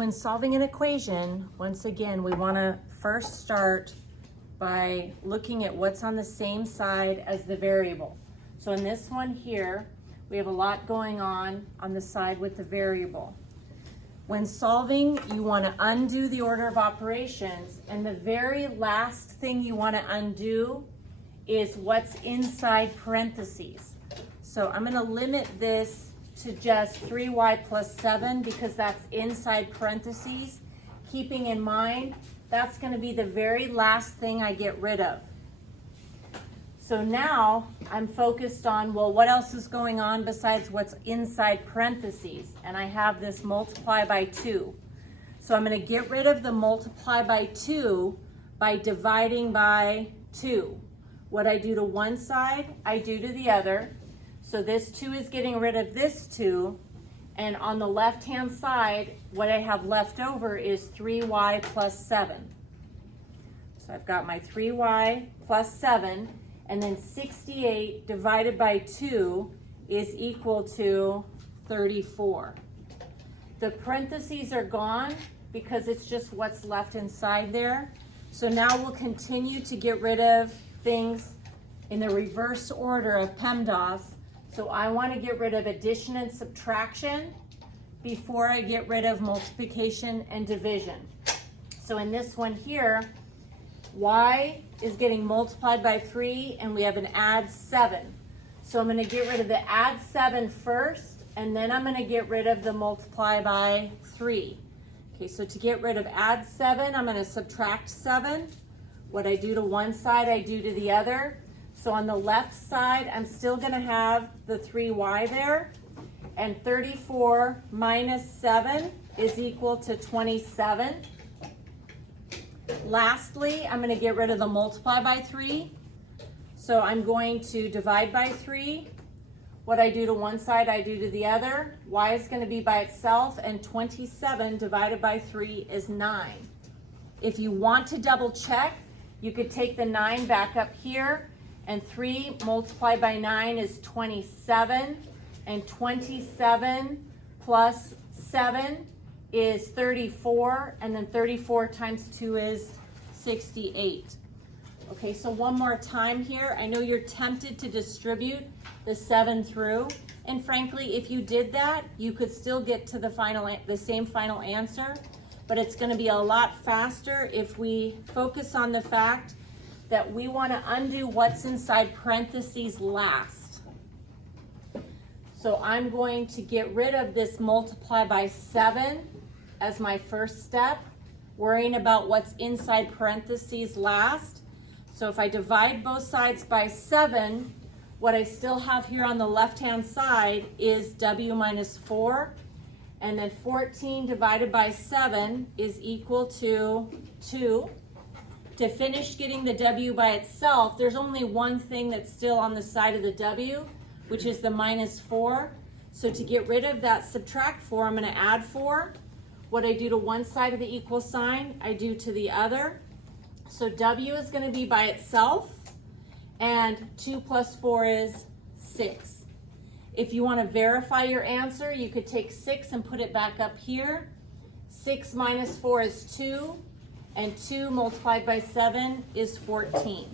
when solving an equation, once again, we want to first start by looking at what's on the same side as the variable. So in this one here, we have a lot going on the side with the variable. When solving, you want to undo the order of operations, and the very last thing you want to undo is what's inside parentheses. So I'm going to limit this to just 3y plus 7 because that's inside parentheses, keeping in mind that's going to be the very last thing I get rid of. So now I'm focused on, well, what else is going on besides what's inside parentheses? And I have this multiply by 2. So I'm going to get rid of the multiply by 2 by dividing by 2. What I do to one side, I do to the other. So this 2 is getting rid of this 2. And on the left-hand side, what I have left over is 3y plus 7. So I've got my 3y plus 7. And then 68 divided by 2 is equal to 34. The parentheses are gone because it's just what's left inside there. So now we'll continue to get rid of things in the reverse order of PEMDAS. So I want to get rid of addition and subtraction before I get rid of multiplication and division. So in this one here, y is getting multiplied by 3 and we have an add 7. So I'm going to get rid of the add 7 first, and then I'm going to get rid of the multiply by 3. Okay, so to get rid of add 7, I'm going to subtract 7. What I do to one side, I do to the other. So on the left side, I'm still going to have the 3y there, and 34 minus 7 is equal to 27. Lastly, I'm going to get rid of the multiply by 3. So I'm going to divide by 3. What I do to one side, I do to the other. Y is going to be by itself, and 27 divided by 3 is 9. If you want to double check, you could take the 9 back up here, and 3 multiplied by 9 is 27, and 27 plus 7 is 34, and then 34 times 2 is 68. Okay, so one more time here. I know you're tempted to distribute the 7 through, and frankly, if you did that, you could still get to the same final answer, but it's going to be a lot faster if we focus on the fact that we want to undo what's inside parentheses last. So I'm going to get rid of this multiply by 7 as my first step, worrying about what's inside parentheses last. So if I divide both sides by 7, what I still have here on the left-hand side is w minus 4, and then 14 divided by 7 is equal to 2. To finish getting the w by itself, there's only one thing that's still on the side of the w, which is the minus 4. So to get rid of that subtract 4, I'm going to add 4. What I do to one side of the equal sign, I do to the other. So w is going to be by itself, and 2 plus 4 is 6. If you want to verify your answer, you could take 6 and put it back up here. 6 minus 4 is 2, and 2 multiplied by 7 is 14.